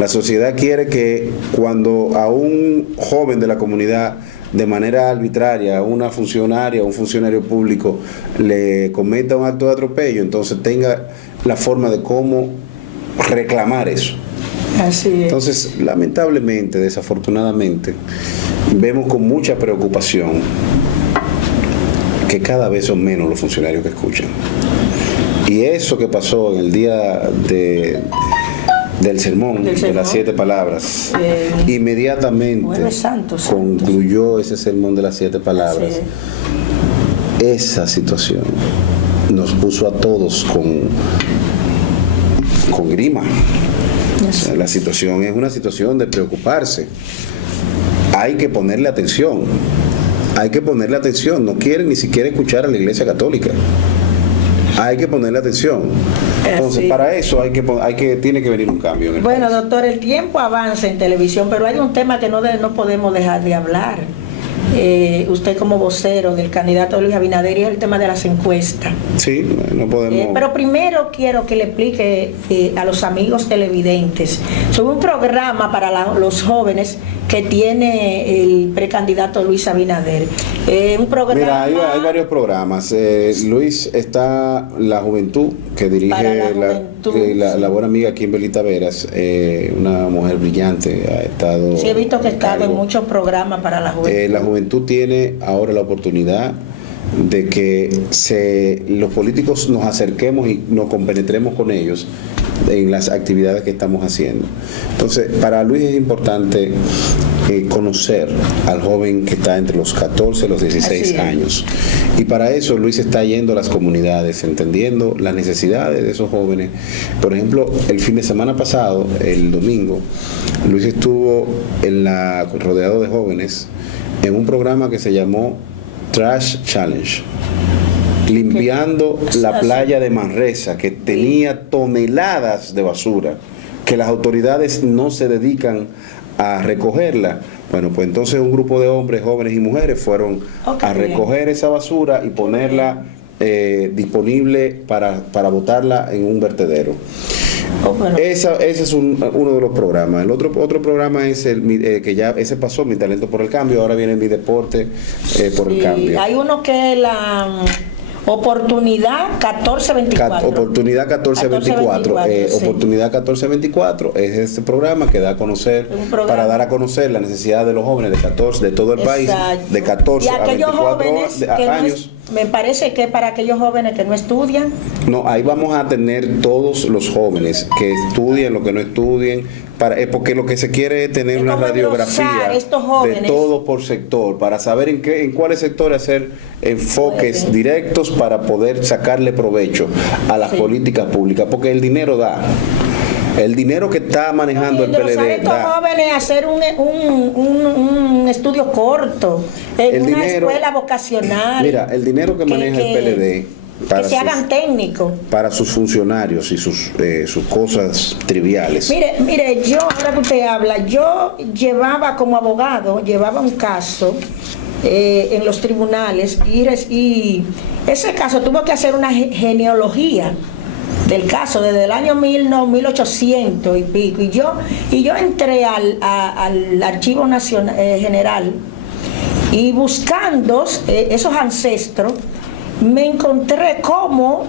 La sociedad quiere que cuando a un joven de la comunidad, de manera arbitraria, a una funcionaria, a un funcionario público, le cometa un acto de atropello, entonces tenga la forma de cómo reclamar eso. Así es. Entonces, lamentablemente, desafortunadamente, vemos con mucha preocupación que cada vez son menos los funcionarios que escuchan. Y eso que pasó en el día del sermón de las 7 palabras, inmediatamente concluyó ese sermón de las 7 palabras. Esa situación nos puso a todos con grima. O sea, la situación es una situación de preocuparse. Hay que ponerle atención. No quieren ni siquiera escuchar a la Iglesia Católica. Hay que ponerle atención. Entonces, para eso tiene que venir un cambio en el país. Doctor, el tiempo avanza en televisión, pero hay un tema que no podemos dejar de hablar. Usted como vocero del candidato Luis Abinader, y es el tema de las encuestas. Sí, no podemos. Pero primero quiero que le explique a los amigos televidentes sobre un programa para los jóvenes que tiene el precandidato Luis Abinader. Un programa. Mira, hay varios programas. Luis, está La Juventud, que dirige la buena amiga Kimberly Taveras, una mujer brillante. Ha estado. Sí, he visto que ha estado en muchos programas para la juventud. La Juventud tiene ahora la oportunidad de que los políticos nos acerquemos y nos compenetremos con ellos en las actividades que estamos haciendo. Entonces, para Luis es importante conocer al joven que está entre los 14 y los 16 años. Y para eso Luis está yendo a las comunidades, entendiendo las necesidades de esos jóvenes. Por ejemplo, el fin de semana pasado, el domingo, Luis estuvo rodeado de jóvenes en un programa que se llamó Trash Challenge, limpiando la playa de Manresa, que tenía toneladas de basura, que las autoridades no se dedican a recogerla. Bueno, pues entonces un grupo de hombres, jóvenes y mujeres fueron a recoger esa basura y ponerla disponible para botarla en un vertedero. Bueno. Ese es uno de los programas. El otro programa es que ya ese pasó, Mi Talento por el Cambio. Ahora viene Mi Deporte por el Cambio. Hay uno que es la Oportunidad 1424. Oportunidad 1424. Sí. Oportunidad 1424 es este programa que da a conocer, para dar a conocer la necesidad de los jóvenes de todo el país, de 14 a 24 años. Me parece que para aquellos jóvenes que no estudian. No, ahí vamos a tener todos los jóvenes que estudien, los que no estudien, porque lo que se quiere es tener una radiografía de todo por sector, para saber en cuáles sectores hacer enfoques directos para poder sacarle provecho a las políticas públicas, porque el dinero da. El dinero que está manejando el PLD. Estos jóvenes hacer un estudio corto en una escuela vocacional. Mira, el dinero que maneja el PLD. Que se hagan técnicos. Para sus funcionarios y sus cosas triviales. Mire, yo, ahora que usted habla, yo llevaba como abogado, llevaba un caso en los tribunales y ese caso tuvo que hacer una genealogía del caso desde el año 1800 y pico, y yo entré al Archivo Nacional General y buscando esos ancestros me encontré cómo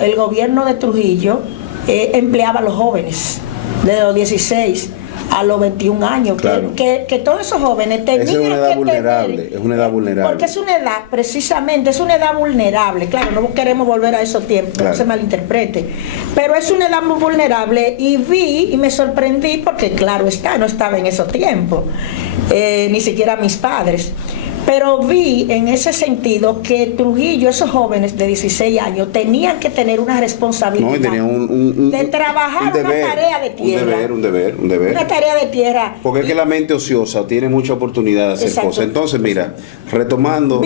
el gobierno de Trujillo empleaba a los jóvenes desde los 16 a los 21 años, claro. que todos esos jóvenes tenían es una edad que vulnerable, tener, es una edad vulnerable. Porque es una edad, precisamente, es una edad vulnerable. Claro, no queremos volver a esos tiempos, claro. No se malinterprete. Pero es una edad muy vulnerable y vi y me sorprendí porque, claro está, no estaba en esos tiempos, ni siquiera mis padres. Pero vi en ese sentido que Trujillo, esos jóvenes de 16 años, tenían que tener una responsabilidad de trabajar una tarea de tierra. Un deber. Una tarea de tierra. Porque es que la mente ociosa tiene mucha oportunidad de hacer cosas. Entonces, mira, retomando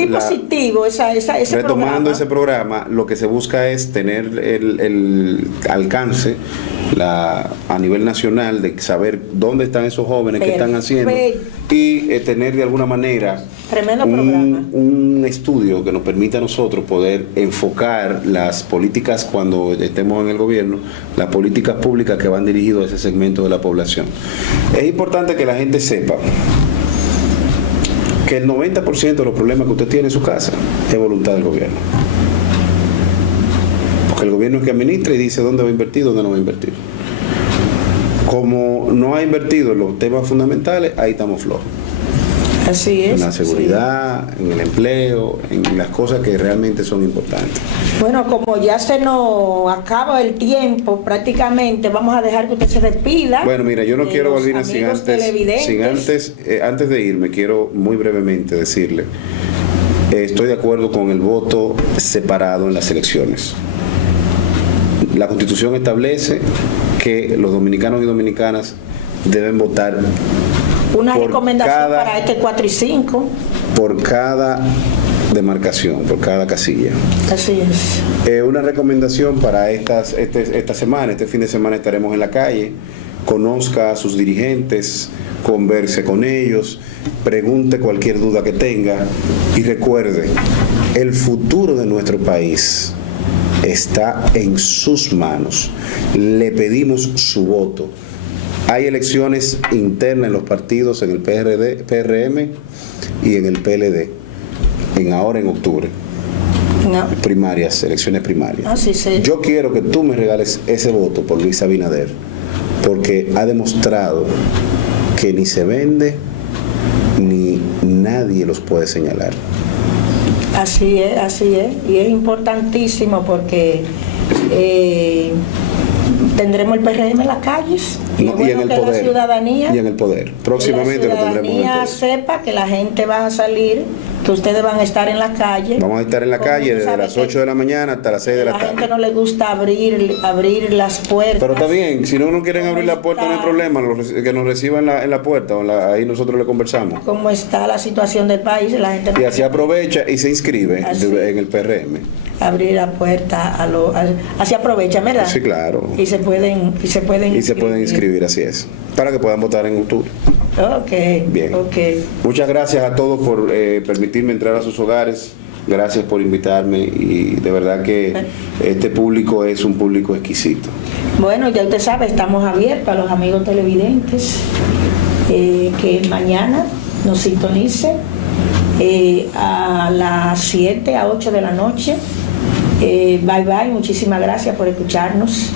ese programa, lo que se busca es tener el alcance a nivel nacional de saber dónde están esos jóvenes, qué están haciendo, y tener de alguna manera un estudio que nos permita a nosotros poder enfocar las políticas cuando estemos en el gobierno, las políticas públicas que van dirigidas a ese segmento de la población. Es importante que la gente sepa que el 90% de los problemas que usted tiene en su casa es voluntad del gobierno. Porque el gobierno es que administra y dice dónde va a invertir, dónde no va a invertir. Como no ha invertido en los temas fundamentales, ahí estamos flojos. Así es. En la seguridad, en el empleo, en las cosas que realmente son importantes. Bueno, como ya se nos acaba el tiempo prácticamente, vamos a dejar que usted se despida. Bueno, mira, yo no quiero volver antes de irme, quiero muy brevemente decirle, estoy de acuerdo con el voto separado en las elecciones. La Constitución establece que los dominicanos y dominicanas deben votar una recomendación para este 4 y 5 por cada demarcación, por cada casilla. Así es. Una recomendación para esta semana, este fin de semana estaremos en la calle. Conozca a sus dirigentes, converse con ellos, pregunte cualquier duda que tenga y recuerde, el futuro de nuestro país está en sus manos. Le pedimos su voto. Hay elecciones internas en los partidos, en el PRM y en el PLD, ahora en octubre. No. Elecciones primarias. Sí. Yo quiero que tú me regales ese voto por Luis Abinader, porque ha demostrado que ni se vende ni nadie los puede señalar. Así es. Y es importantísimo porque tendremos el PRM en las calles y en el poder. Y en el poder. Próximamente lo tendremos en el poder. Sepa que la gente va a salir, que ustedes van a estar en la calle. Vamos a estar en la calle desde las 8 de la mañana hasta las 6 de la tarde. A la gente no le gusta abrir las puertas. Pero está bien, si no quieren abrir la puerta no hay problema, que nos reciban en la puerta, ahí nosotros le conversamos. Como está la situación del país, la gente no. Y así aprovecha y se inscribe en el PRM. Abrir la puerta así aprovecha, ¿verdad? Sí, claro. Y se pueden inscribir, así es, para que puedan votar en octubre. Ok. Bien. Okay. Muchas gracias a todos por permitirme entrar a sus hogares gracias por invitarme y de verdad que este público es un público exquisito. Bueno, ya usted sabe, estamos abiertos a los amigos televidentes que mañana nos sintonicen a las 7 a 8 de la noche. Bye bye, muchísimas gracias por escucharnos.